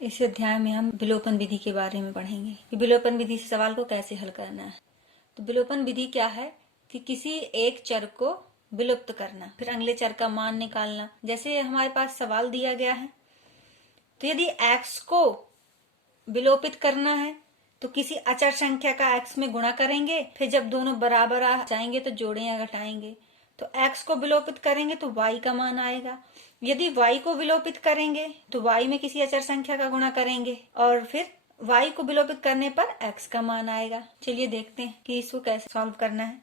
इस अध्याय में हम विलोपन विधि के बारे में पढ़ेंगे कि विलोपन विधि से सवाल को कैसे हल करना है। तो विलोपन विधि क्या है कि किसी एक चर को विलुप्त करना, फिर अगले चर का मान निकालना। जैसे हमारे पास सवाल दिया गया है, तो यदि x को विलोपित करना है तो किसी अचर संख्या का x में गुणा करेंगे, फिर जब दोनों बराबर आ जाएंगे तो जोड़ें या घटाएंगे। तो x को विलोपित करेंगे तो y का मान आएगा। यदि y को विलोपित करेंगे तो y में किसी अचर संख्या का गुणा करेंगे और फिर y को विलोपित करने पर x का मान आएगा। चलिए देखते हैं कि इसको कैसे सॉल्व करना है।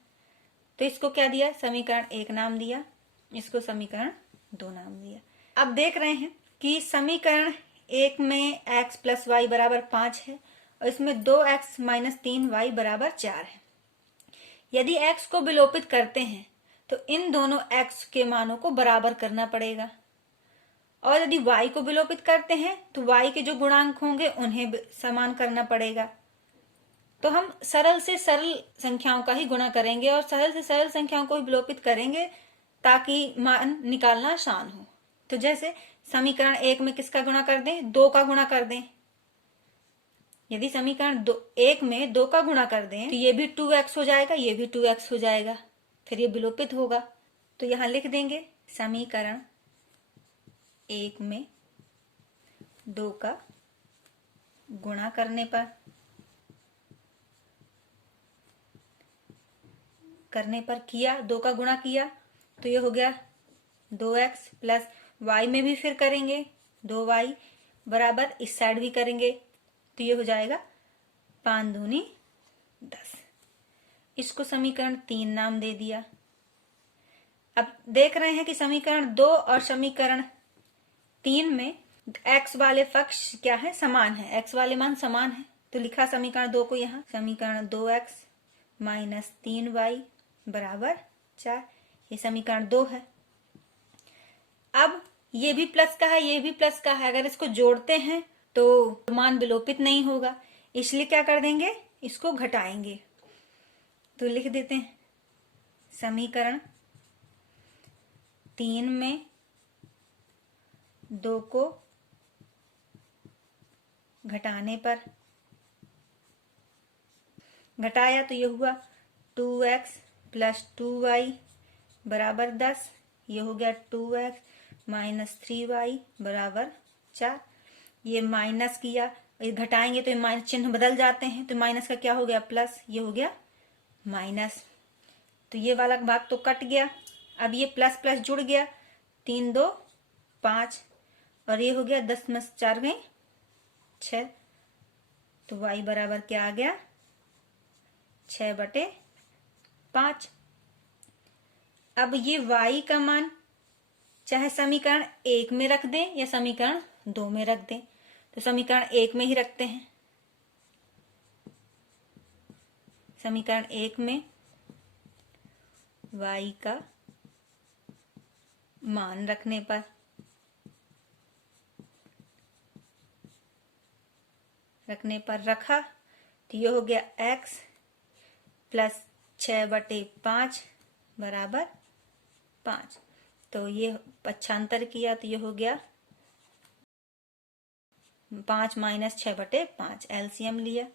तो इसको क्या दिया, समीकरण 1 नाम दिया, इसको समीकरण 2 नाम दिया। अब देख रहे हैं कि समीकरण 1 में x प्लस वाई बराबर 5 है और इसमें 2x माइनस 3y बराबर 4 है। यदि x को विलोपित करते हैं तो इन दोनों x के मानों को बराबर करना पड़ेगा, और यदि y को विलोपित करते हैं तो y के जो गुणांक होंगे उन्हें समान करना पड़ेगा। तो हम सरल से सरल संख्याओं का ही गुणा करेंगे और सरल से सरल संख्याओं को ही विलोपित करेंगे ताकि मान निकालना आसान हो। तो जैसे समीकरण 1 में किसका गुणा कर दें, 2 का गुणा कर दें। यदि समीकरण 1 में 2 का गुणा कर दें तो ये भी 2x हो जाएगा, ये भी 2x हो जाएगा, फिर ये विलोपित होगा। तो यहां लिख देंगे समीकरण 1 में 2 का गुणा करने पर किया, 2 का गुणा किया तो ये हो गया 2x प्लस y में भी फिर करेंगे 2y बराबर, इस साइड भी करेंगे तो ये हो जाएगा 5 दूनी 10। इसको समीकरण 3 नाम दे दिया। अब देख रहे हैं कि समीकरण 2 और समीकरण 3 में x वाले पक्ष क्या है, समान है, x वाले मान समान है। तो लिखा समीकरण 2 को यहाँ, समीकरण 2x माइनस 3y बराबर 4, ये समीकरण 2 है। अब ये भी प्लस का है, ये भी प्लस का है, अगर इसको जोड़ते हैं तो मान विलोपित नहीं होगा, इसलिए क्या कर देंगे, इसको घटाएंगे। तो लिख देते हैं समीकरण 3 में 2 को घटाने पर, घटाया तो ये हुआ 2x प्लस 2y बराबर 10, ये हो गया 2x माइनस 3y बराबर 4। ये माइनस किया, ये घटाएंगे तो ये माइनस चिन्ह बदल जाते हैं, तो माइनस का क्या हो गया प्लस, ये हो गया माइनस। तो ये वाला भाग तो कट गया, अब ये प्लस प्लस जुड़ गया, 3 2 5 और ये हो गया 10 में 4 गए 6। तो y बराबर क्या आ गया, 6/5। अब ये y का मान चाहे समीकरण 1 में रख दें या समीकरण 2 में रख दें, तो समीकरण 1 में ही रखते हैं। समीकरण 1 में y का मान रखने पर रखा तो ये हो गया x प्लस 6/5 बराबर 5। तो ये पक्षांतर किया तो ये हो गया 5 माइनस 6/5, एलसीएम लिया,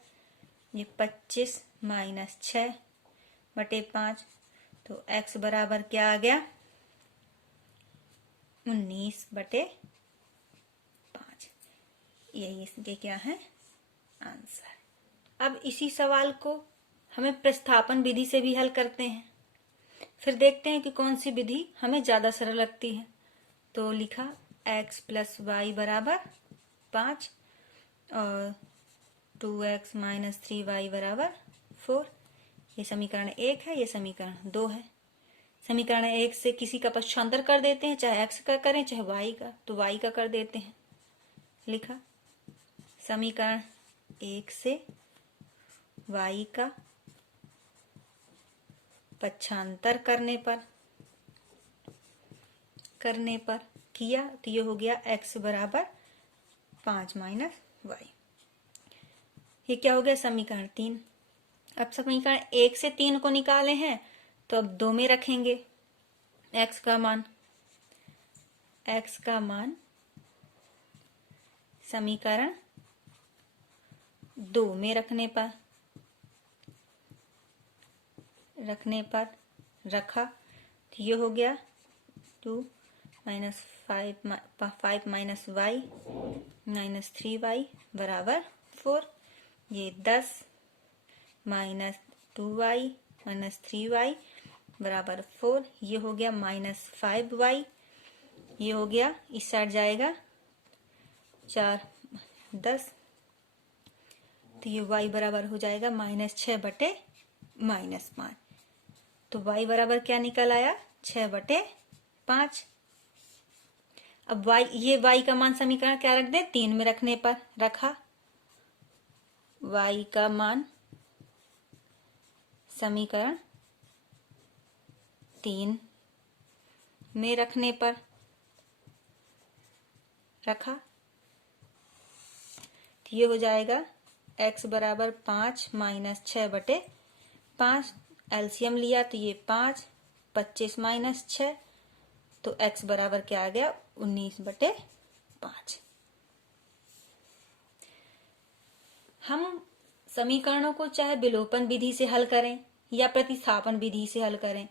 ये 25 माइनस 6/5, तो x बराबर क्या आ गया 19/5। यही इसके क्या है आंसर। अब इसी सवाल को हमें प्रतिस्थापन विधि से भी हल करते हैं, फिर देखते हैं कि कौन सी विधि हमें ज्यादा सरल लगती है। तो लिखा x प्लस वाई बराबर 5 और 2x माइनस 3y बराबर 4। ये समीकरण 1 है, ये समीकरण 2 है। समीकरण 1 से किसी का पक्षांतर कर देते हैं, चाहे x का करें चाहे y का, तो y का कर देते हैं। लिखा समीकरण 1 से y का पक्षांतर करने पर किया तो ये हो गया x बराबर 5 माइनस y। ये क्या हो गया समीकरण 3। अब समीकरण 1 से 3 को निकाले हैं तो अब 2 में रखेंगे x का मान समीकरण 2 में रखने पर रखा तो ये हो गया 2 minus 5 minus Y minus 3y बराबर 4। ये 10 माइनस 2y माइनस 3y बराबर 4। ये हो गया माइनस 5y। ये हो गया, इस साइड जाएगा 4 10, तो ये y बराबर हो जाएगा -6 बटे -5। तो y बराबर क्या निकल आया, 6 बटे 5। अब ये y का मान समीकरण क्या रख दें, 3 में रखने पर रखा। y का मान समीकरण 3 में रखने पर रखा तो ये हो जाएगा x बराबर 5 माइनस 6 बटे 5। एलसीएम लिया तो ये 5 25 माइनस 6, तो x बराबर क्या आ गया, 19 बटे 5। हम समीकरणों को चाहे विलोपन विधि से हल करें या प्रतिस्थापन विधि से हल करें,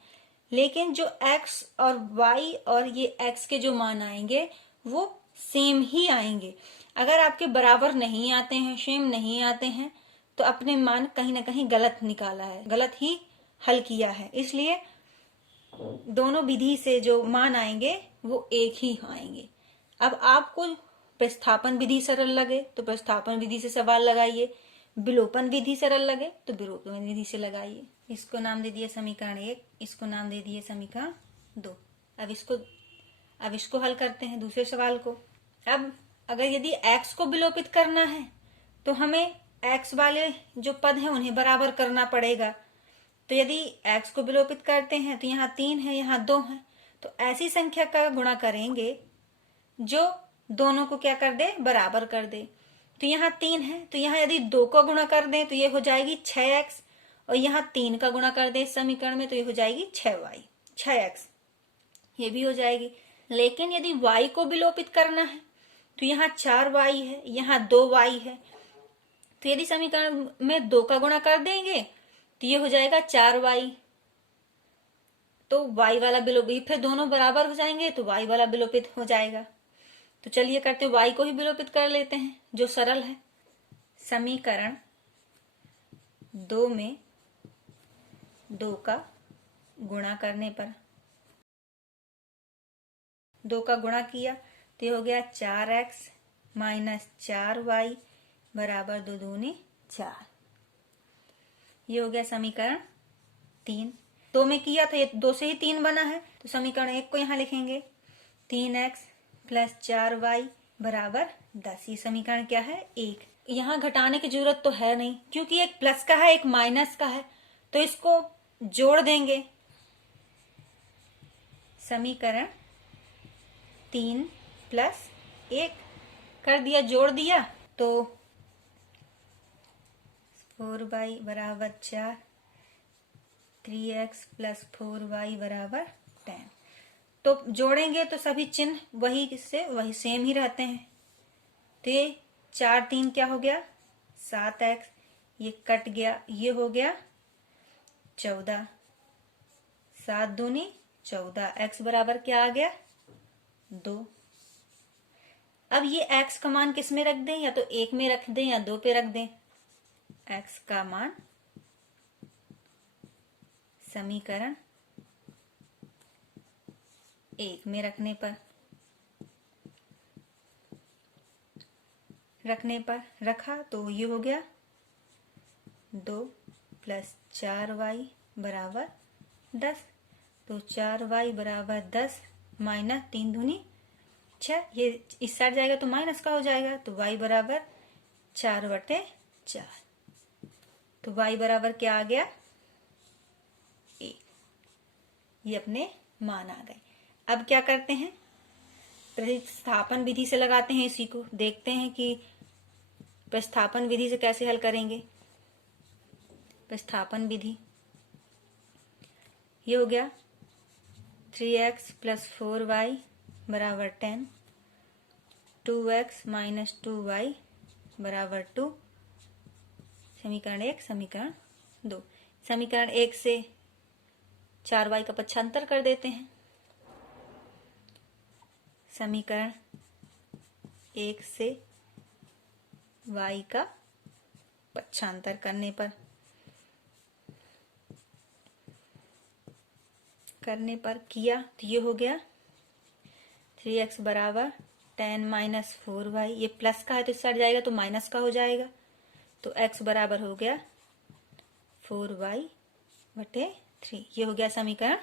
लेकिन जो x और y और ये x के जो मान आएंगे वो सेम ही आएंगे। अगर आपके बराबर नहीं आते हैं, सेम नहीं आते हैं, तो अपने मान कहीं ना कहीं गलत निकाला है, गलत ही हल किया है। इसलिए दोनों विधि से जो मान आएंगे वो एक ही आएंगे। अब आपको प्रतिस्थापन विधि सरल लगे तो प्रतिस्थापन विधि से सवाल लगाइए, विलोपन विधि सरल लगे तो विलोपन विधि से लगाइए। इसको नाम दे दिए समीकरण 1, इसको नाम दे दिए समीकरण 2। अब इसको हल करते हैं दूसरे सवाल को। अब अगर यदि x को विलोपित करना है तो हमें x वाले जो पद हैं उन्हें बराबर करना पड़ेगा। तो यदि x को विलोपित करते हैं तो यहाँ 3 है, यहाँ 2 है, तो ऐसी संख्या का गुणा करेंगे जो दोनों को क्या कर दे, बराबर कर दे। तो यहाँ 3 है, तो यहाँ यदि 2 का गुणा कर दें तो ये हो जाएगी 6x, और यहाँ 3 का गुणा कर दें इस समीकरण में तो ये हो जाएगी 6x, ये भी हो जाएगी। लेकिन यदि y को विलोपित करना है तो यहाँ 4y है, यहाँ 2y है, तो यदि समीकरण में 2 का गुणा कर देंगे तो ये हो जाएगा 4y, तो y वाला विलोपित, फिर दोनों बराबर हो जाएंगे तो y वाला विलोपित हो जाएगा। तो चलिए करते y को ही विलोपित कर लेते हैं जो सरल है। समीकरण 2 में 2 का गुणा करने पर, 2 का गुणा किया तो ये हो गया 4x माइनस 4y बराबर 2 दूनी 4। ये हो गया समीकरण 3। 2 में किया था, ये 2 से ही 3 बना है, तो समीकरण 1 को यहाँ लिखेंगे 3x प्लस 4y बराबर 10। ये समीकरण क्या है, 1। यहाँ घटाने की जरूरत तो है नहीं क्योंकि एक प्लस का है एक माइनस का है, तो इसको जोड़ देंगे। समीकरण 3 प्लस 1 कर दिया, जोड़ दिया, तो 4y बराबर 4, 3x प्लस 4y बराबर 10। तो जोड़ेंगे तो सभी चिन्ह वही से वही सेम ही रहते हैं। तो ये 4 3 क्या हो गया, 7x, ये कट गया, ये हो गया 14, 7 दूनी 14, x बराबर क्या आ गया, 2। अब ये x का मान किस में रख दें, या तो 1 में रख दें या 2 पे रख दें। x का मान समीकरण 1 में रखने पर रखा तो ये हो गया 2 प्लस 4y बराबर 10। तो 4y बराबर 10 माइनस 3 दूनी 6, ये इस साइड जाएगा तो माइनस का हो जाएगा, तो y बराबर 4 बटे 4। तो y बराबर क्या आ गया, 1। ये अपने मान आ गए। अब क्या करते हैं, प्रतिस्थापन विधि से लगाते हैं इसी को, देखते हैं कि प्रतिस्थापन विधि से कैसे हल करेंगे। प्रतिस्थापन विधि, ये हो गया 3x प्लस 4y बराबर 10, 2x माइनस 2y बराबर 2। समीकरण 1, समीकरण 2। समीकरण 1 से 4y का पक्षांतर कर देते हैं। समीकरण 1 से y का पक्षांतर करने पर किया तो ये हो गया 3x बराबर 10 माइनस 4y। ये प्लस का है तो इस साइड जाएगा तो माइनस का हो जाएगा, तो x बराबर हो गया 4y बटे 3। ये हो गया समीकरण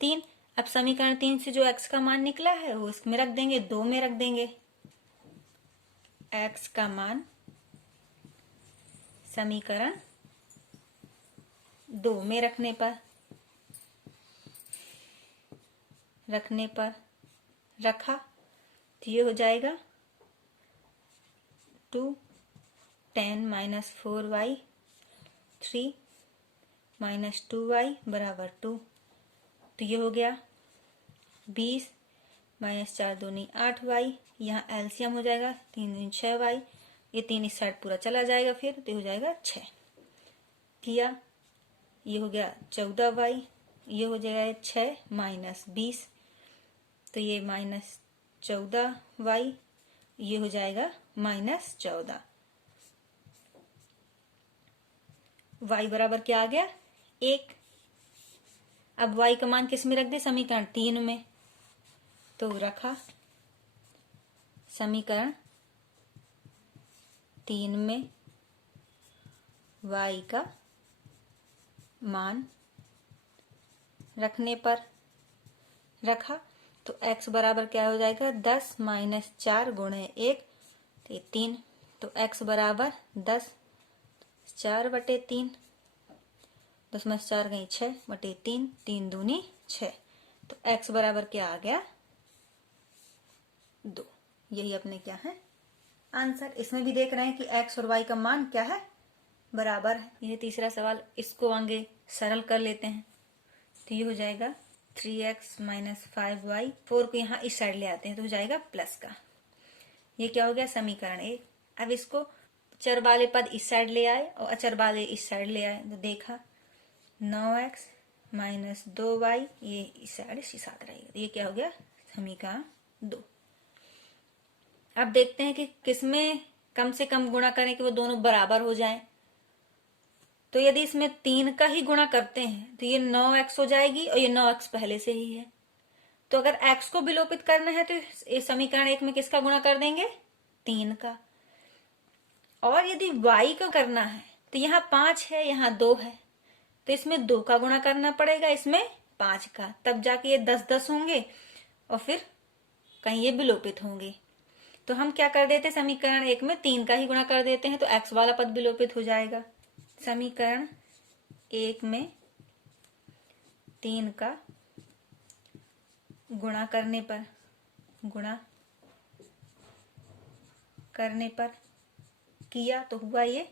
3। अब समीकरण 3 से जो x का मान निकला है वो इसमें रख देंगे, 2 में रख देंगे। x का मान समीकरण 2 में रखने पर रखा तो ये हो जाएगा 2 10 माइनस 4y 3 माइनस 2y बराबर 2। तो ये हो गया 20 माइनस 4 दूनी 8y। यहाँ एलसीएम हो जाएगा 3 दूनी 6y। ये 3 इस साइड पूरा चला जाएगा, फिर तो हो जाएगा 6 किया। ये हो गया 14y। ये हो जाएगा 6 माइनस 20, तो ये माइनस 14y। ये हो जाएगा माइनस 14। y बराबर क्या आ गया 1। अब y का मान किस में रख दे, समीकरण 3 में, तो रखा समीकरण 3 में y का मान रखने पर रखा तो x बराबर क्या हो जाएगा 10 माइनस 4 गुणे 1 तो 3। तो x बराबर 10 4 बटे 3, 10 में 4 गई 6 बटे 3, 3 दूनी 6। तो x बराबर क्या आ गया 2। यही अपने क्या है आंसर। इसमें भी देख रहे हैं कि x और y का मान क्या है बराबर है। यह तीसरा सवाल, इसको आगे सरल कर लेते हैं तो ये हो जाएगा 3x माइनस 5y। 4 को यहाँ इस साइड ले आते हैं तो हो जाएगा प्लस का। ये क्या हो गया समीकरण 1। अब इसको चर वाले पद इस साइड ले आए और अचर वाले इस साइड ले आए तो देखा 9x माइनस 2y ये इस साइड इसी साथ रहेगा। ये क्या हो गया समीकरण 2। अब देखते हैं कि किसमें कम से कम गुणा करें कि वो दोनों बराबर हो जाएं। तो यदि इसमें 3 का ही गुणा करते हैं तो ये 9x हो जाएगी और ये 9x पहले से ही है। तो अगर x को विलोपित करना है तो इस समीकरण 1 में किसका गुणा कर देंगे 3 का। और यदि y को करना है तो यहाँ 5 है यहाँ 2 है तो इसमें 2 का गुणा करना पड़ेगा, इसमें 5 का, तब जाके ये 10-10 होंगे और फिर कहीं ये विलोपित होंगे। तो हम क्या कर देते समीकरण 1 में 3 का ही गुणा कर देते हैं तो x वाला पद विलोपित हो जाएगा। समीकरण 1 में 3 का गुणा करने पर किया तो हुआ ये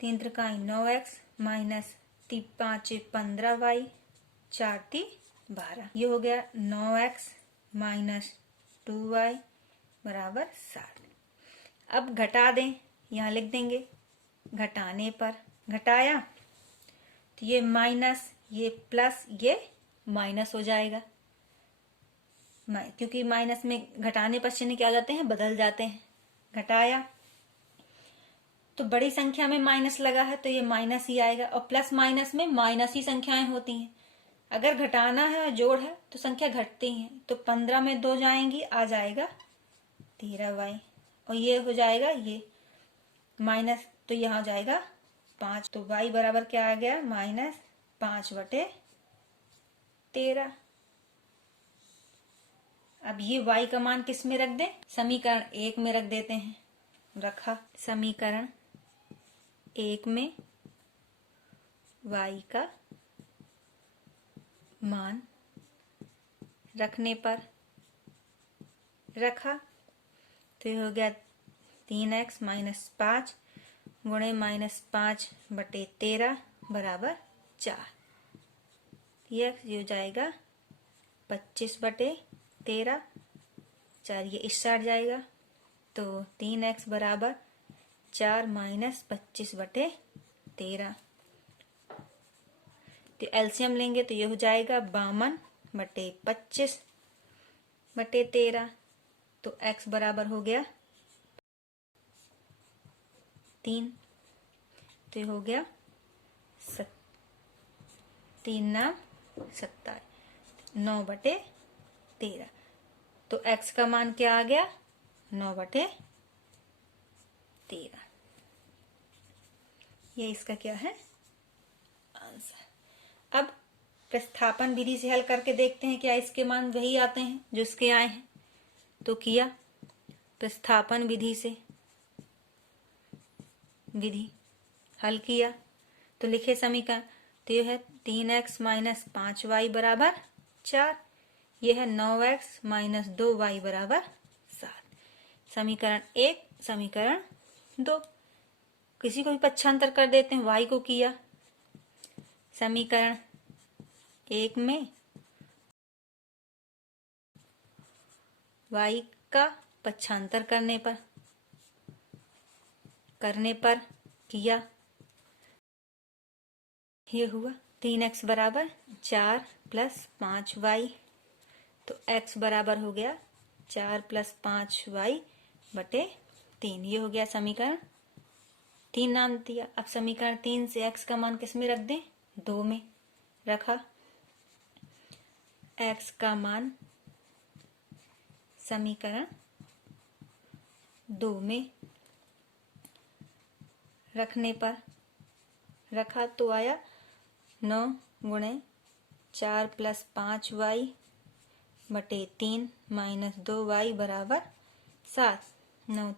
3 त्रिकाई 9x माइनस 5 15y 4 3 12। ये हो गया 9x माइनस 2y बराबर 7। अब घटा दें, यहाँ लिख देंगे घटाने पर घटाया तो ये माइनस ये प्लस ये माइनस हो जाएगा, क्योंकि माइनस में घटाने पर चिन्ह क्या हो जाते हैं बदल जाते हैं। घटाया तो बड़ी संख्या में माइनस लगा है तो ये माइनस ही आएगा और प्लस माइनस में माइनस ही संख्याएं होती हैं। अगर घटाना है और जोड़ है तो संख्या घटती हैं, तो 15 में 2 जाएंगी आ जाएगा 13y और ये हो जाएगा ये माइनस, तो यहाँ हो जाएगा 5। तो y बराबर क्या आ गया माइनस 5 बटे 13। अब ये y का मान किस में रख दें समीकरण 1 में रख देते हैं। रखा समीकरण 1 में y का मान रखने पर रखा तो ये हो गया 3x माइनस 5 गुणे माइनस 5 बटे 13 बराबर 4। ये हो जाएगा 25 बटे 13 4 ये इस साइड जाएगा, तो 3x बराबर 4 माइनस 25/13। तो एलसीएम लेंगे तो ये हो जाएगा 52/25/13। तो x बराबर हो गया 3। तो ये हो गया 3 नाम 27, 9/13। तो x का मान क्या आ गया? 9/13। ये इसका क्या है? आंसर। अब प्रतिस्थापन विधि से हल करके देखते हैं क्या इसके मान वही आते हैं जो इसके आए हैं। तो किया प्रतिस्थापन विधि से हल किया तो लिखे समीकरण। तो यह है 3x माइनस 5y बराबर 4। यह है 9x माइनस 2y बराबर 7। समीकरण 1, समीकरण 2। किसी को भी पक्षांतर कर देते हैं। y को किया समीकरण 1 में y का पक्षांतर करने पर किया, ये हुआ 3x बराबर 4 प्लस 5y। तो x बराबर हो गया 4 प्लस 5y/3। ये हो गया समीकरण 3 नाम दिया। अब समीकरण 3 से x का मान किस में रख दें? 2 में रखा। x का मान समीकरण 2 में रखने पर रखा तो आया 9 गुणे 4 प्लस 5y/3 माइनस 2y बराबर 7। 9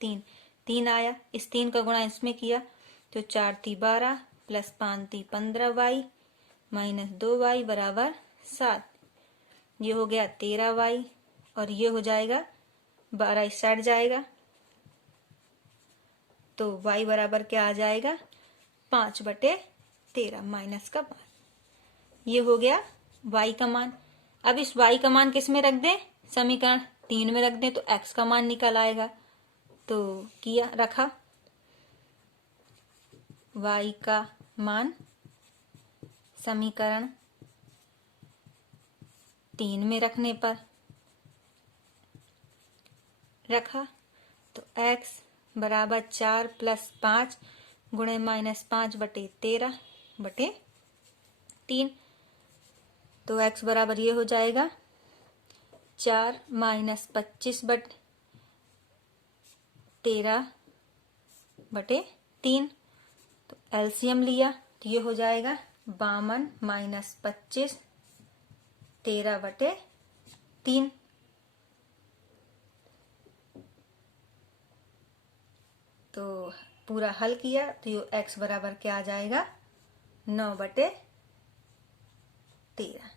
3 3 आया। इस 3 का गुणा इसमें किया तो 4 × 12 प्लस 5 × 15y माइनस 2y बराबर 7। ये हो गया 13y और ये हो जाएगा 12 इस साइड जाएगा तो y बराबर क्या आ जाएगा? 5/13 माइनस का 5। ये हो गया y का मान। अब इस y का मान किस में रख दें? समीकरण 3 में रख दें तो x का मान निकल आएगा। तो किया रखा y का मान समीकरण 3 में रखने पर रखा तो x बराबर 4 प्लस 5 गुणे माइनस 5/13/3। तो x बराबर ये हो जाएगा 4 माइनस 25/13/3। तो एलसीएम लिया तो ये हो जाएगा 52 माइनस 25 13/3। तो पूरा हल किया तो ये x बराबर क्या आ जाएगा? 9/13।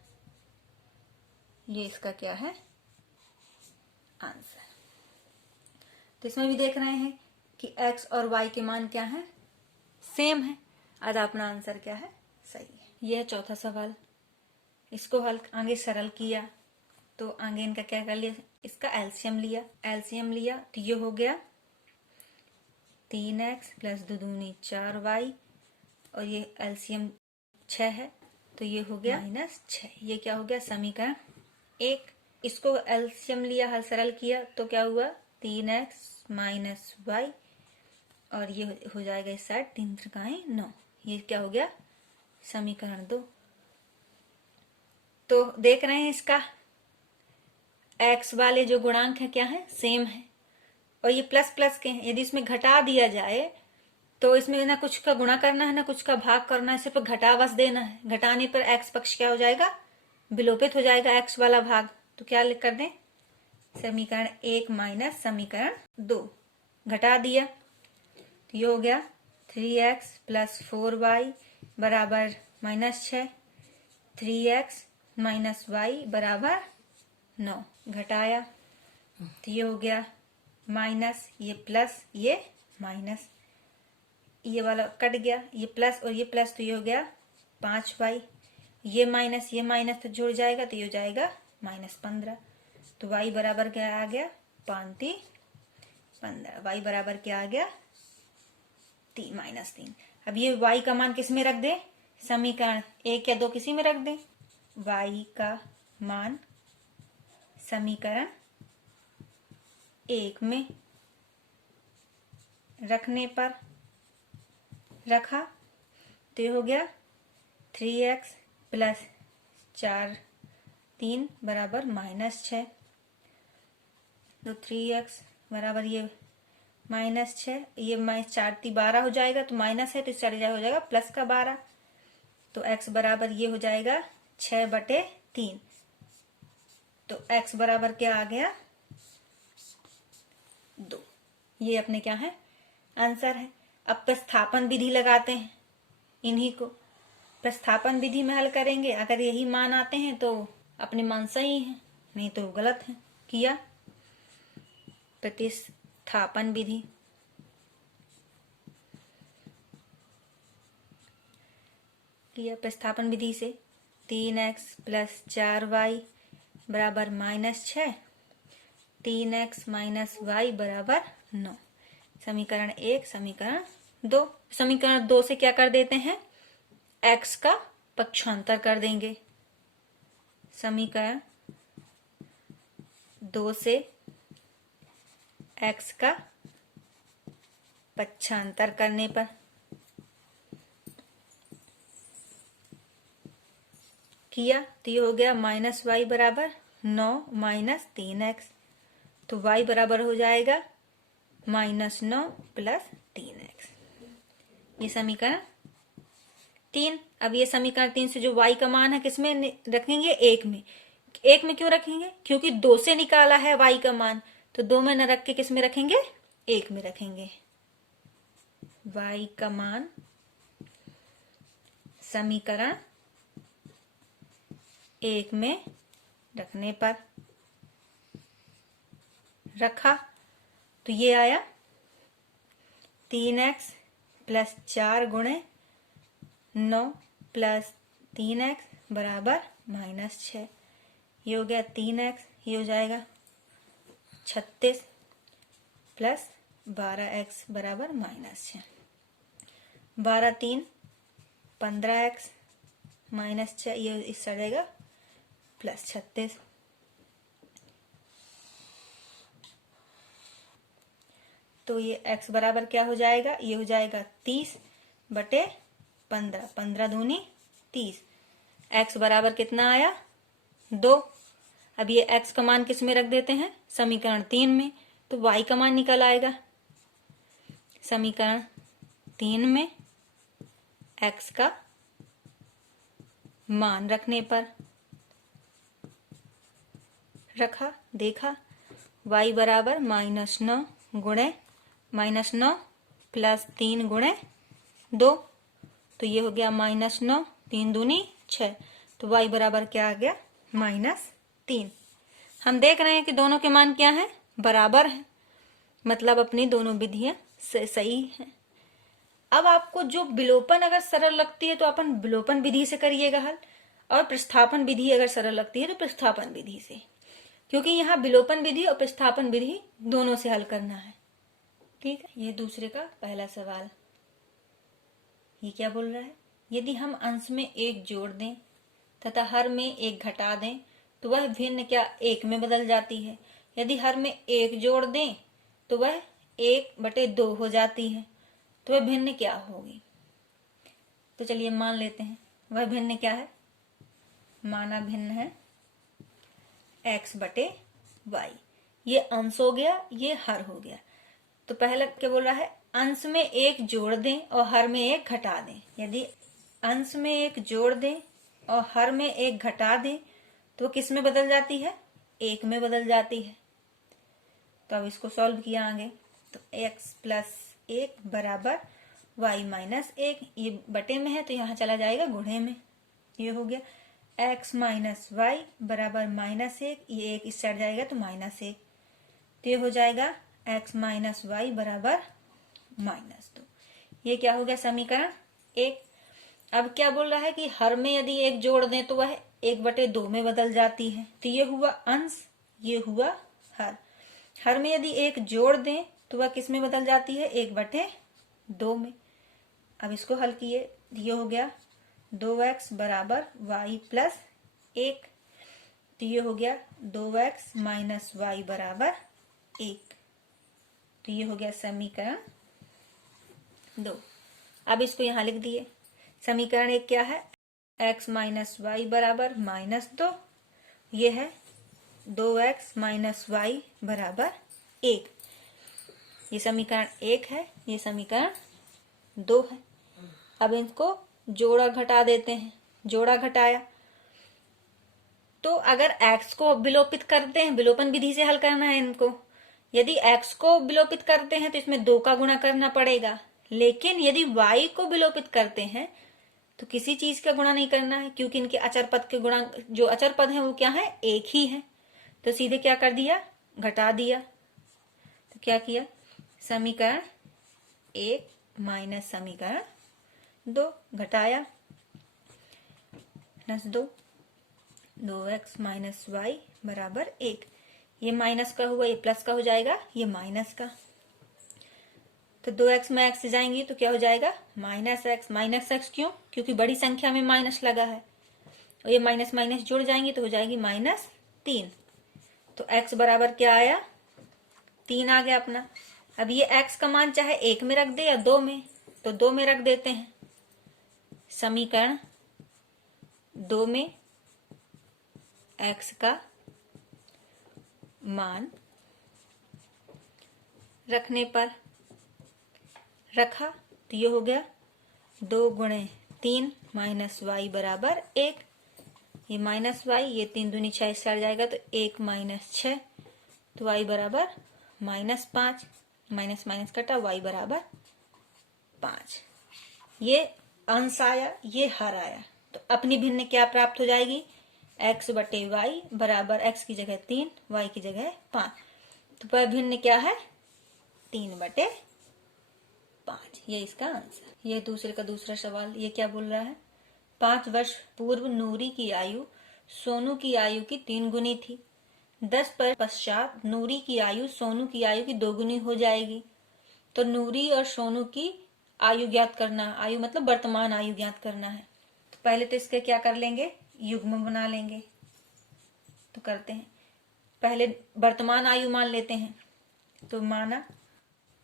ये इसका क्या है? आंसर। तो इसमें भी देख रहे हैं कि x और y के मान क्या हैं? सेम है। आज अपना आंसर क्या है? सही है। यह है चौथा सवाल। इसको हल आगे सरल किया तो आगे इनका क्या कर लिया? इसका एलसीएम लिया तो ये हो गया 3x प्लस 2 दूनी 4y और ये एलसीएम 6 है तो ये हो गया -6। ये क्या हो गया? समीकरण 1। इसको एलसीएम लिया, हल सरल किया तो क्या हुआ? 3x माइनस y और ये हो जाएगा इस साइड 3 त्रिकाएं 9। ये क्या हो गया? समीकरण 2। तो देख रहे हैं इसका x वाले जो गुणांक है क्या है? सेम है और ये प्लस प्लस के हैं। यदि इसमें घटा दिया जाए तो इसमें ना कुछ का गुणा करना है ना कुछ का भाग करना है, सिर्फ घटा बस देना है। घटाने पर x पक्ष क्या हो जाएगा? विलोपित हो जाएगा x वाला भाग। तो क्या लिख कर दें? समीकरण 1 माइनस समीकरण 2 घटा दिया तो ये हो गया 3x प्लस 4y बराबर -6। 3x माइनस y बराबर 9 घटाया तो ये हो गया माइनस, ये प्लस ये माइनस, ये वाला कट गया, ये प्लस और ये प्लस तो ये हो गया 5y। ये माइनस तो जुड़ जाएगा तो ये हो जाएगा -15। तो y बराबर क्या आ गया 5 15, y बराबर क्या आ गया -3। अब ये y का मान किस में रख दे, समीकरण 1 या 2 किसी में रख दे। y का मान समीकरण 1 में रखने पर रखा तो ये हो गया 3x प्लस 4 3 बराबर -6। तो 3x बराबर ये -6, ये -4 3 12 हो जाएगा, तो माइनस है तो चले जाए हो जाएगा प्लस का 12। तो x बराबर ये हो जाएगा 6/3। तो x बराबर क्या आ गया 2। ये अपने क्या है आंसर है। अब प्रतिस्थापन विधि लगाते हैं, इन्हीं को प्रतिस्थापन विधि में हल करेंगे। अगर यही मान आते हैं तो अपने मान सही है, नहीं तो गलत है। किया प्रतिस्थापन विधि, किया प्रतिस्थापन विधि से 3x प्लस 4y बराबर -6, 3x माइनस y बराबर 9। समीकरण 1 समीकरण 2। समीकरण 2 से क्या कर देते हैं, x का पक्षांतर कर देंगे। समीकरण 2 से x का पक्षांतर करने पर किया तो ये हो गया -y बराबर 9 माइनस 3x। तो y बराबर हो जाएगा -9 प्लस 3x। ये समीकरण 3। अब ये समीकरण 3 से जो y का मान है किसमें रखेंगे, 1 में। 1 में क्यों रखेंगे, क्योंकि 2 से निकाला है y का मान, तो 2 में न रख के किस में रखेंगे, 1 में रखेंगे। y का मान समीकरण 1 में रखने पर रखा तो ये आया 3x प्लस 4 गुणे 9 प्लस 3x बराबर -6। ये हो गया 3x, ये हो जाएगा 36 प्लस 12x बराबर -6। 12 3 15x -6, ये इस जाएगा प्लस 36। तो ये x बराबर क्या हो जाएगा, ये हो जाएगा 30/15, 15 दूनी 30। x बराबर कितना आया 2। अब ये x का मान किस में रख देते हैं, समीकरण 3 में, तो y का मान निकल आएगा। समीकरण 3 में x का मान रखने पर रखा, देखा y बराबर -9 गुणे -9 प्लस 3 गुणे 2, तो ये हो गया -9 3 दूनी 6। तो y बराबर क्या आ गया -3। हम देख रहे हैं कि दोनों के मान क्या है, बराबर है, मतलब अपनी दोनों विधियां सही हैं। अब आपको जो विलोपन अगर सरल लगती है तो अपन विलोपन विधि से करिएगा हल, और प्रतिस्थापन विधि अगर सरल लगती है तो प्रतिस्थापन विधि से, क्योंकि यहाँ विलोपन विधि और प्रतिस्थापन विधि दोनों से हल करना है। ठीक है, ये दूसरे का पहला सवाल। ये क्या बोल रहा है, यदि हम अंश में 1 जोड़ दें तथा हर में 1 घटा दें तो वह भिन्न क्या 1 में बदल जाती है। यदि हर में 1 जोड़ दें तो वह 1/2 हो जाती है, तो वह भिन्न क्या होगी। तो चलिए मान लेते हैं वह भिन्न क्या है, माना भिन्न है x/y। ये अंश हो गया, ये हर हो गया। तो पहले क्या बोल रहा है, अंश में 1 जोड़ दें और हर में 1 घटा दें। यदि अंश में 1 जोड़ दें और हर में 1 घटा दें तो किस में बदल जाती है, 1 में बदल जाती है। तो अब इसको सॉल्व किया आगे, तो x प्लस 1 बराबर y माइनस 1, ये बटे में है तो यहाँ चला जाएगा गुणे में। ये हो गया x माइनस वाई बराबर -1, ये 1 इस साइड जाएगा तो -1, तो ये हो जाएगा x माइनस वाई बराबर -2। ये क्या हो गया समीकरण 1। अब क्या बोल रहा है कि हर में यदि 1 जोड़ दें तो वह 1/2 में बदल जाती है। तो ये हुआ अंश, ये हुआ हर। हर में यदि एक जोड़ दें तो वह किस में बदल जाती है, 1/2 में। अब इसको हल किए, ये हो गया 2x बराबर y प्लस 1, तो ये हो गया 2x माइनस वाई बराबर 1, तो ये हो गया समीकरण 2। अब इसको यहां लिख दिए। समीकरण 1 क्या है, x माइनस वाई बराबर -2, ये है 2x माइनस वाई बराबर 1। ये समीकरण 1 है, ये समीकरण 2 है। अब इनको जोड़ा घटा देते हैं। जोड़ा घटाया तो अगर x को विलोपित करते हैं, विलोपन विधि से हल करना है इनको। यदि x को विलोपित करते हैं तो इसमें 2 का गुणा करना पड़ेगा, लेकिन यदि y को विलोपित करते हैं तो किसी चीज का गुणा नहीं करना है, क्योंकि इनके अचर पद के गुणा, जो अचर पद है वो क्या है, एक ही है। तो सीधे क्या कर दिया, घटा दिया। तो क्या किया, समीकरण 1 माइनस समीकरण 2 घटाया, -2, 2x माइनस वाई बराबर 1। ये माइनस का हुआ, ये प्लस का हो जाएगा, ये माइनस का। तो 2x में x से जाएंगी तो क्या हो जाएगा, -x। -x क्यों, क्योंकि बड़ी संख्या में माइनस लगा है। और ये माइनस माइनस जुड़ जाएंगी तो हो जाएगी -3। तो x बराबर क्या आया, 3 आ गया अपना। अब ये x का मान चाहे 1 में रख दे या 2 में, तो 2 में रख देते हैं। समीकरण 2 में x का मान रखने पर रखा तो ये हो गया 2 गुणे 3 माइनस वाई बराबर 1। ये माइनस वाई, ये 3 दूनी 6 से हट जाएगा तो 1 माइनस 6, तो वाई बराबर -5। माइनस माइनस कटा, वाई बराबर 5। ये अंश आया, ये हर आया। तो अपनी भिन्न क्या प्राप्त हो जाएगी, x बटे वाई बराबर x की जगह 3, y की जगह 5। तो वह भिन्न क्या है, 3/5। ये इसका आंसर। ये दूसरे का दूसरा सवाल, ये क्या बोल रहा है, 5 वर्ष पूर्व नूरी की आयु सोनू की आयु की 3 गुनी थी। 10 पर पश्चात नूरी की आयु सोनू की आयु की 2 गुनी हो जाएगी। तो नूरी और सोनू की आयु ज्ञात करना, आयु मतलब वर्तमान आयु ज्ञात करना है। तो पहले तो इसके क्या कर लेंगे, युग्म बना लेंगे। तो करते हैं, पहले वर्तमान आयु मान लेते हैं। तो माना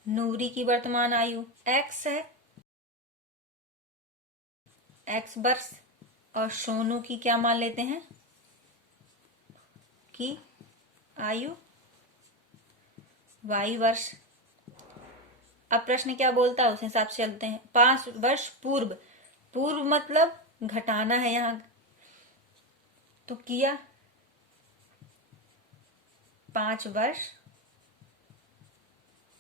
नूरी की वर्तमान आयु x है, x वर्ष, और सोनू की क्या मान लेते हैं कि आयु y वर्ष। अब प्रश्न क्या बोलता है उस हिसाब से चलते हैं। 5 वर्ष पूर्व, पूर्व मतलब घटाना है यहां, तो किया 5 वर्ष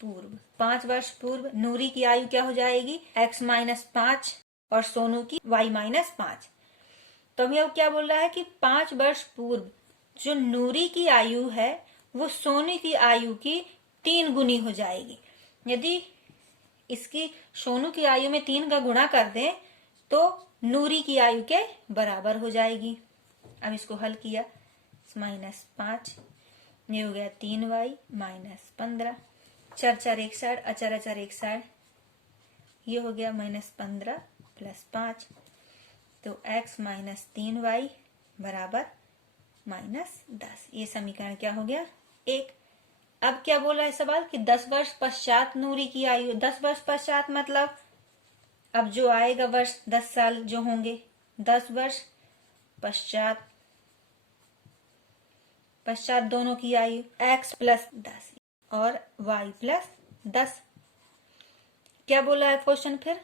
पूर्व। 5 वर्ष पूर्व नूरी की आयु क्या हो जाएगी, x माइनस 5 और सोनू की y माइनस 5। तो अभी अब क्या बोल रहा है कि 5 वर्ष पूर्व जो नूरी की आयु है वो सोनू की आयु की 3 गुनी हो जाएगी। यदि इसकी सोनू की आयु में 3 का गुणा कर दें तो नूरी की आयु के बराबर हो जाएगी। अब इसको हल किया, -5, ये हो गया 3y माइनस 15। चर चर एक साइड, अचर अचर एक साइड, ये हो गया -15 प्लस 5। तो x माइनस 3y बराबर -10। ये समीकरण क्या हो गया, 1। अब क्या बोला है सवाल कि 10 वर्ष पश्चात नूरी की आयु। 10 वर्ष पश्चात मतलब अब जो आएगा वर्ष, 10 साल जो होंगे, 10 वर्ष पश्चात, पश्चात दोनों की आयु x प्लस 10 और y प्लस 10। क्या बोला है क्वेश्चन फिर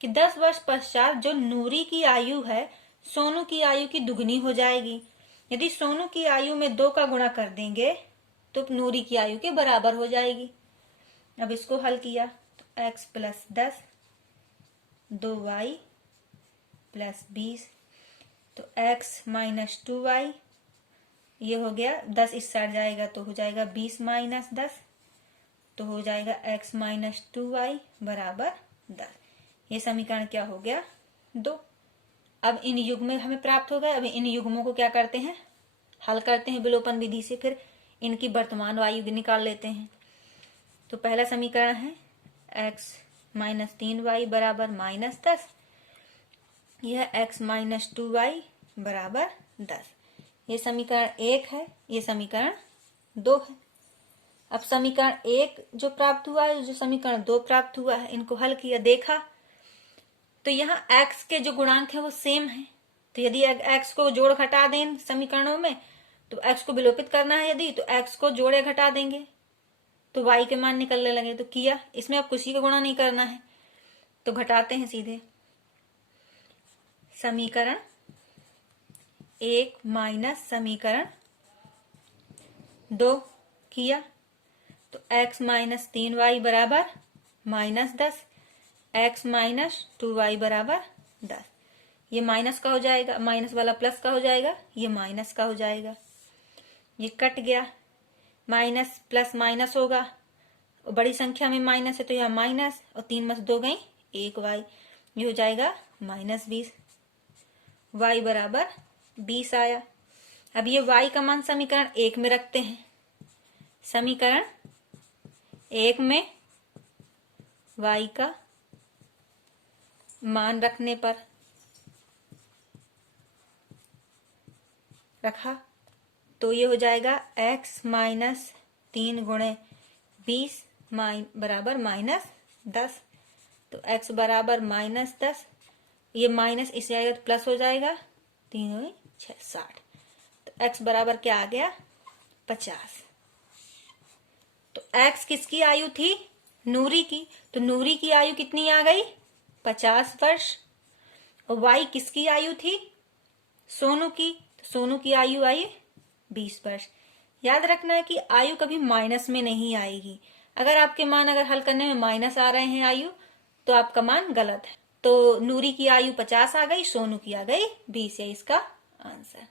कि 10 वर्ष पश्चात जो नूरी की आयु है सोनू की आयु की दुगनी हो जाएगी। यदि सोनू की आयु में 2 का गुणा कर देंगे तो नूरी की आयु के बराबर हो जाएगी। अब इसको हल किया तो x प्लस 10, 2y प्लस 20, तो x माइनस 2y, ये हो गया 10 इस साइड जाएगा तो हो जाएगा 20 माइनस 10, तो हो जाएगा x माइनस 2y बराबर 10। ये समीकरण क्या हो गया, 2। अब इन युग्म हमें प्राप्त हो गए। अब इन युग्मों को क्या करते हैं, हल करते हैं विलोपन विधि से। फिर इनकी वर्तमान वायु निकाल लेते हैं। तो पहला समीकरण है x माइनस 3y बराबर माइनस 10, यह x माइनस 2y बराबर 10। ये समीकरण 1 है, ये समीकरण 2 है। अब समीकरण 1 जो प्राप्त हुआ है, जो समीकरण 2 प्राप्त हुआ है, इनको हल किया, देखा तो यहाँ x के जो गुणांक है वो सेम है। तो यदि x को जोड़ घटा दें समीकरणों में, तो x को विलोपित करना है यदि, तो x को जोड़े घटा देंगे तो y के मान निकलने लगे। तो किया, इसमें अब किसी का गुणा नहीं करना है, तो घटाते हैं सीधे। समीकरण 1 माइनस समीकरण 2 किया तो x माइनस 3y बराबर माइनस 10, x माइनस 2y बराबर 10। ये माइनस का हो जाएगा, माइनस वाला प्लस का हो जाएगा, ये माइनस का हो जाएगा, ये कट गया, माइनस प्लस माइनस होगा, बड़ी संख्या में माइनस है तो यह माइनस, और 3 में से 2 गई 1y, ये हो जाएगा माइनस 20, y बराबर 20 आया। अब ये y का मान समीकरण 1 में रखते हैं। समीकरण 1 में y का मान रखने पर रखा तो ये हो जाएगा x माइनस 3 गुणे 20 बराबर माइनस 10। तो x बराबर माइनस 10, ये माइनस इसे आएगा तो प्लस हो जाएगा, 3 6 60। तो x बराबर क्या आ गया 50। तो x किसकी आयु थी, नूरी की, तो नूरी की आयु कितनी आ गई 50 वर्ष। और y किसकी आयु थी, सोनू की, तो सोनू की आयु आई 20 वर्ष। याद रखना है कि आयु कभी माइनस में नहीं आएगी। अगर आपके मान अगर हल करने में माइनस आ रहे हैं आयु, तो आपका मान गलत है। तो नूरी की आयु 50 आ गई, सोनू की आ गई 20, है इसका आंसर।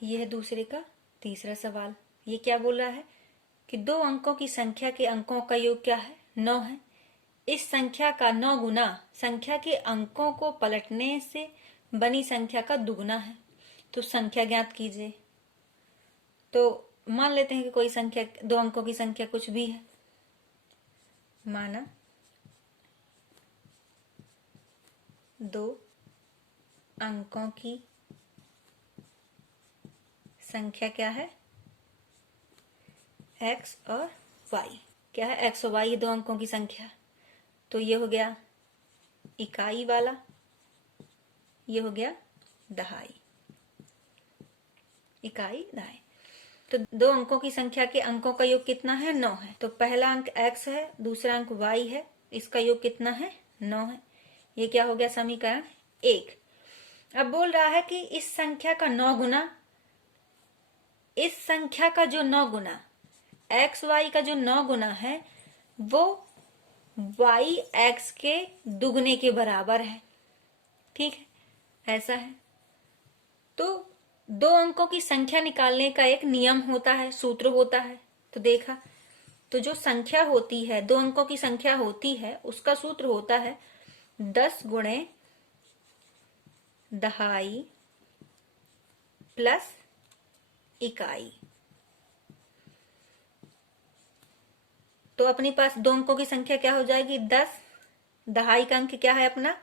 यह है दूसरे का तीसरा सवाल। ये क्या बोल रहा है कि 2 अंकों की संख्या के अंकों का योग क्या है, 9 है। इस संख्या का 9 गुना संख्या के अंकों को पलटने से बनी संख्या का दुगुना है, तो संख्या ज्ञात कीजिए। तो मान लेते हैं कि कोई संख्या 2 अंकों की संख्या कुछ भी है, माना 2 अंकों की संख्या क्या है, x और y। क्या है, x और y, ये 2 अंकों की संख्या। तो ये हो गया इकाई वाला, ये हो गया दहाई, इकाई दहाई। तो 2 अंकों की संख्या के अंकों का योग कितना है, 9 है। तो पहला अंक x है, दूसरा अंक y है, इसका योग कितना है, 9 है। ये क्या हो गया समीकरण 1। अब बोल रहा है कि इस संख्या का 9 गुना, इस संख्या का जो 9 गुना x y का जो 9 गुना है वो y x के दुगने के बराबर है। ठीक है, ऐसा है। तो 2 अंकों की संख्या निकालने का एक नियम होता है, सूत्र होता है। तो देखा, तो जो संख्या होती है, 2 अंकों की संख्या होती है, उसका सूत्र होता है 10 गुणे दहाई प्लस इकाई। तो अपने पास 2 अंकों की संख्या क्या हो जाएगी 10, दहाई का अंक क्या है अपना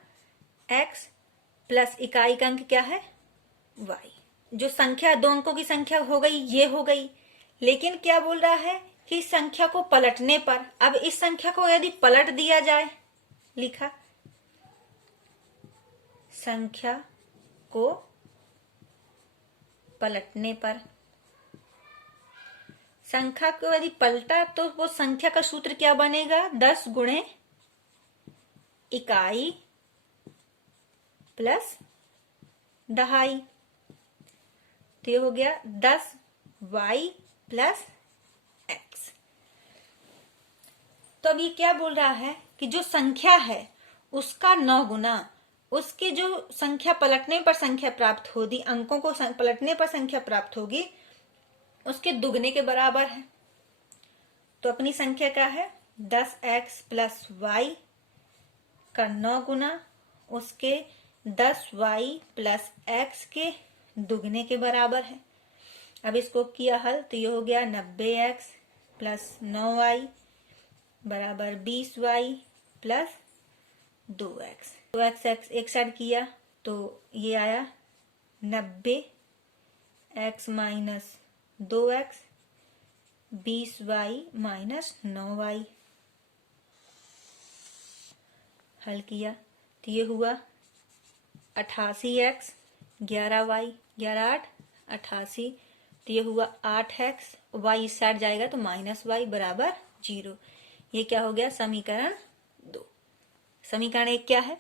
x, प्लस इकाई का अंक क्या है y। जो संख्या 2 अंकों की संख्या हो गई, ये हो गई। लेकिन क्या बोल रहा है कि संख्या को पलटने पर, अब इस संख्या को यदि पलट दिया जाए, लिखा संख्या को पलटने पर, संख्या को यदि पलटा तो वो संख्या का सूत्र क्या बनेगा, 10 गुणे इकाई प्लस दहाई। तो ये हो गया 10y प्लस x। तो अब ये क्या बोल रहा है कि जो संख्या है उसका 9 गुना उसकी जो संख्या पलटने पर संख्या प्राप्त होगी, अंकों को पलटने पर संख्या प्राप्त होगी, उसके दुगने के बराबर है। तो अपनी संख्या क्या है 10x प्लस y का 9 गुना उसके 10y प्लस x के दुगने के बराबर है। अब इसको किया हल तो ये हो गया 90x प्लस 9y बराबर 20y प्लस 2x। 2x एक साइड किया तो ये आया 90x minus 2x 20y minus 9y। हल किया तो ये हुआ 88x 11y 11 8 88 तो ये हुआ 8x y इस साइड जाएगा तो माइनस y बराबर 0। ये क्या हो गया समीकरण 2। समीकरण 1 क्या है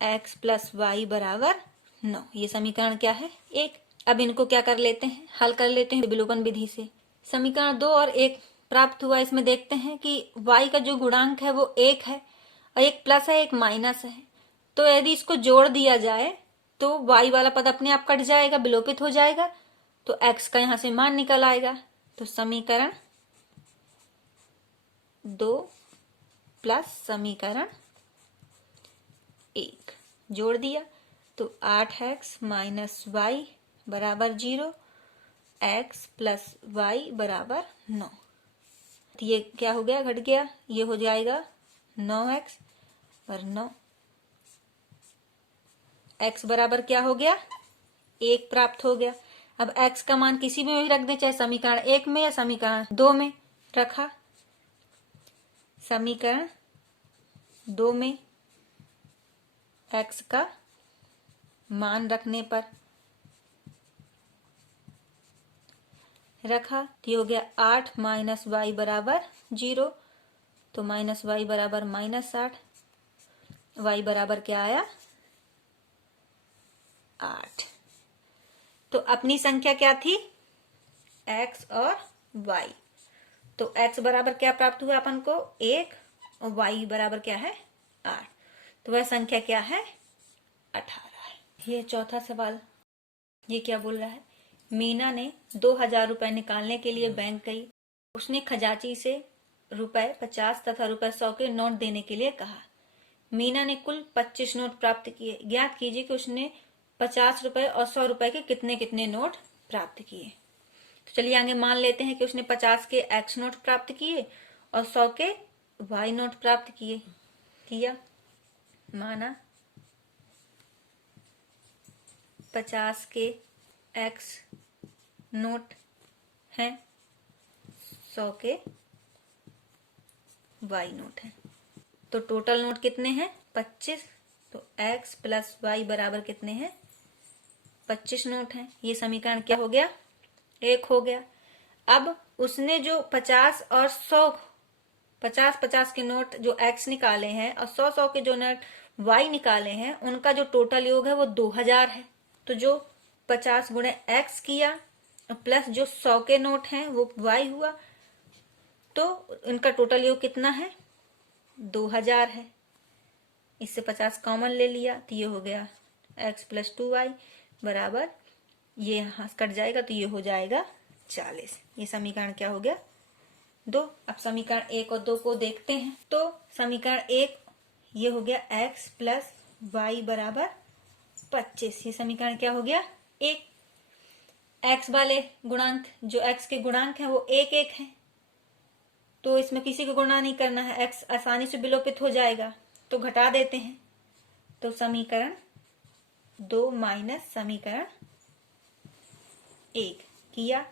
x प्लस वाई बराबर 9। ये समीकरण क्या है 1। अब इनको क्या कर लेते हैं हल कर लेते हैं विलोपन विधि से। समीकरण 2 और 1 प्राप्त हुआ। इसमें देखते हैं कि y का जो गुणांक है वो 1 है और एक प्लस है एक माइनस है। तो यदि इसको जोड़ दिया जाए तो y वाला पद अपने आप कट जाएगा विलोपित हो जाएगा तो x का यहां से मान निकल आएगा। तो समीकरण 2 प्लस समीकरण 1 जोड़ दिया तो 8x माइनस वाई बराबर 0 x प्लस वाई बराबर 9। तो ये क्या हो गया घट गया ये हो जाएगा 9x और 9 x बराबर क्या हो गया 1 प्राप्त हो गया। अब x का मान किसी में भी रख दे चाहे समीकरण 1 में या समीकरण 2 में। रखा समीकरण 2 में x का मान रखने पर रखा तो ये हो गया 8 माइनस वाई बराबर 0 तो माइनस वाई बराबर माइनस 8 वाई बराबर क्या आया 8। तो अपनी संख्या क्या थी x और y। तो x बराबर क्या प्राप्त हुआ अपन को 1 और y बराबर क्या है 8। तो वह संख्या क्या है 18। ये चौथा सवाल। ये क्या बोल रहा है मीना ने 2000 रुपए निकालने के लिए बैंक गई। उसने खजांची से रुपए 50 तथा रुपए 100 के नोट देने के लिए कहा। मीना ने कुल 25 नोट प्राप्त किए। ज्ञात कीजिए कि उसने 50 रुपए और 100 रुपए के कितने कितने नोट प्राप्त किए। तो चलिए आगे मान लेते हैं कि उसने 50 के x नोट प्राप्त किए और 100 के y नोट प्राप्त किया। माना 50 के x नोट हैं 100 के y नोट हैं। तो टोटल नोट कितने हैं 25। तो x प्लस वाई बराबर कितने हैं 25 नोट हैं। ये समीकरण क्या हो गया 1 हो गया। अब उसने जो 50 और 100 50 के नोट जो x निकाले हैं और 100 के जो नोट y निकाले हैं उनका जो टोटल योग है वो 2000 है। तो जो 50 गुणे x किया प्लस जो 100 के नोट हैं वो y हुआ तो इनका टोटल योग कितना है 2000 है। इससे 50 कॉमन ले लिया तो ये हो गया x प्लस 2y बराबर ये यहां कट जाएगा तो ये हो जाएगा 40। ये समीकरण क्या हो गया 2। अब समीकरण 1 और 2 को देखते हैं। तो समीकरण 1 ये हो गया x प्लस वाई बराबर 25। ये समीकरण क्या हो गया 1। x वाले गुणांक जो x के गुणांक हैं वो 1 1 है तो इसमें किसी को गुणा नहीं करना है। x आसानी से विलोपित हो जाएगा तो घटा देते हैं। तो समीकरण 2 माइनस समीकरण 1 किया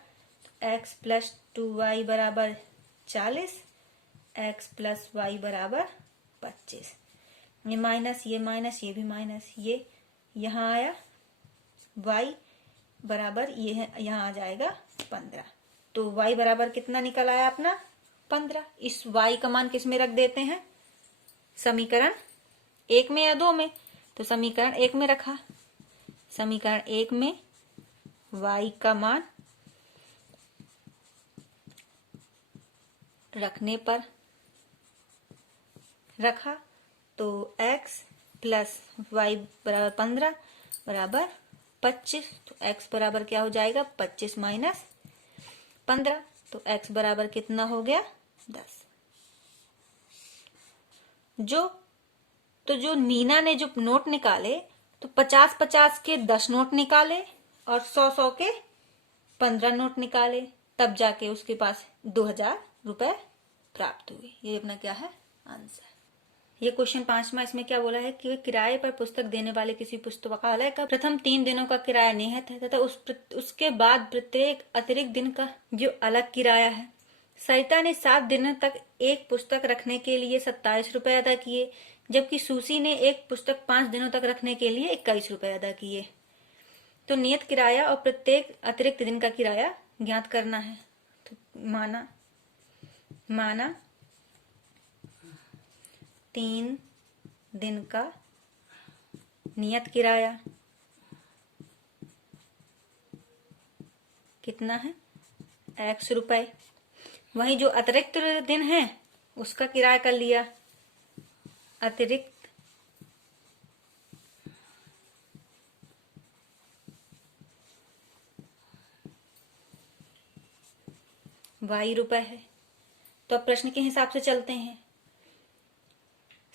x प्लस 2y बराबर 40 x प्लस वाई बराबर 25। ये माइनस ये भी माइनस ये यहाँ आया y बराबर ये है यहाँ आ जाएगा 15। तो y बराबर कितना निकल आया अपना 15। इस y का मान किस में रख देते हैं समीकरण 1 में या 2 में। तो समीकरण 1 में रखा। समीकरण 1 में y का मान रखने पर रखा तो x प्लस वाई बराबर 15 बराबर 25। तो x बराबर क्या हो जाएगा 25 माइनस 15। तो x बराबर कितना हो गया 10। जो मीना ने जो नोट निकाले तो 50 50 के 10 नोट निकाले और 100 100 के 15 नोट निकाले, तब जाके उसके पास 2000 रुपए प्राप्त हुए। ये अपना क्या है? आंसर। ये क्वेश्चन 5वां, इसमें क्या बोला है कि किराए पर पुस्तक देने वाले किसी पुस्तकालय का प्रथम 3 दिनों का किराया नियत है तथा उसके बाद प्रत्येक अतिरिक्त दिन का जो अलग किराया है। सरिता ने 7 दिनों तक एक पुस्तक रखने के लिए 27 रुपए अदा किए, जबकि सुशी ने एक पुस्तक 5 दिनों तक रखने के लिए 21 रुपए अदा किए। तो नियत किराया और प्रत्येक अतिरिक्त दिन का किराया ज्ञात करना है। तो माना 3 दिन का नियत किराया कितना है? x रुपए। वहीं जो अतिरिक्त दिन है उसका किराया कर लिया, अतिरिक्त y रुपए है। तो अब प्रश्न के हिसाब से चलते हैं।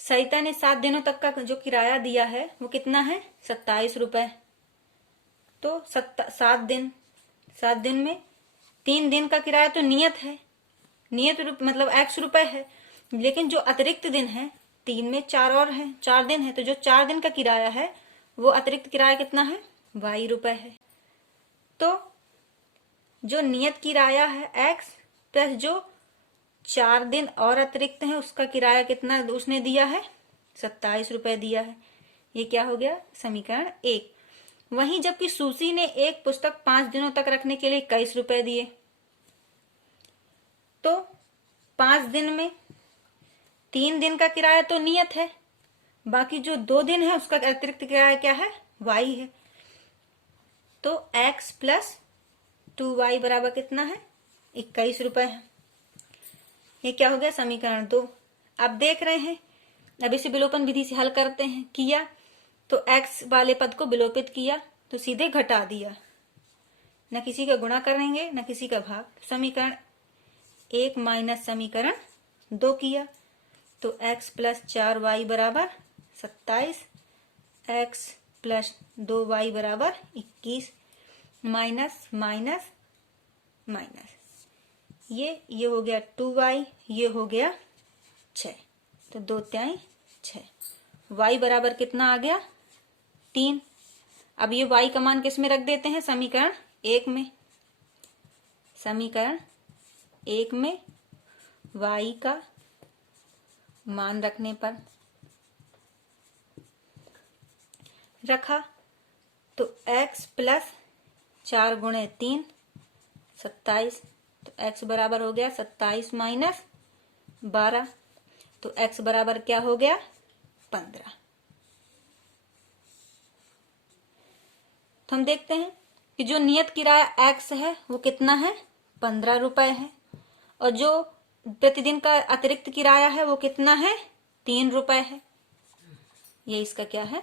सरिता ने 7 दिनों तक का जो किराया दिया है वो कितना है? 27 रुपए। तो 7 दिन में 3 दिन का किराया तो नियत है, मतलब x रुपए है, लेकिन जो अतिरिक्त दिन है 3 में 4 और है, 4 दिन है, तो जो 4 दिन का किराया है वो अतिरिक्त किराया कितना है? y रुपए है। तो जो नियत किराया है x प्लस जो 4 दिन और अतिरिक्त है उसका किराया कितना उसने दिया है? 27 रुपए दिया है। ये क्या हो गया? समीकरण 1। वहीं जबकि सुशी ने एक पुस्तक 5 दिनों तक रखने के लिए 21 रुपए दिए, तो 5 दिन में 3 दिन का किराया तो नियत है, बाकी जो 2 दिन है उसका अतिरिक्त किराया क्या है? y है। तो x प्लस 2y बराबर कितना है? 21 रुपए है। ये क्या हो गया? समीकरण 2। अब देख रहे हैं, अब इसे विलोपन विधि से हल करते हैं। किया तो x वाले पद को विलोपित किया तो सीधे घटा दिया, न किसी का गुणा करेंगे न किसी का भाग। समीकरण 1 माइनस समीकरण 2 किया तो x प्लस 4y बराबर 27, x प्लस 2y बराबर 21, माइनस माइनस माइनस, ये हो गया 2y, ये हो गया 6, तो 2 तिहाई 6। y बराबर कितना आ गया? 3। अब ये y का मान किस में रख देते हैं? समीकरण 1 में। समीकरण 1 में y का मान रखने पर रखा तो x प्लस 4 गुणे 3 27, तो x बराबर हो गया 27 माइनस 12, तो x बराबर क्या हो गया? 15। तो हम देखते हैं कि जो नियत किराया x है वो कितना है? 15 रुपए है, और जो प्रतिदिन का अतिरिक्त किराया है वो कितना है? 3 रुपए है। ये इसका क्या है?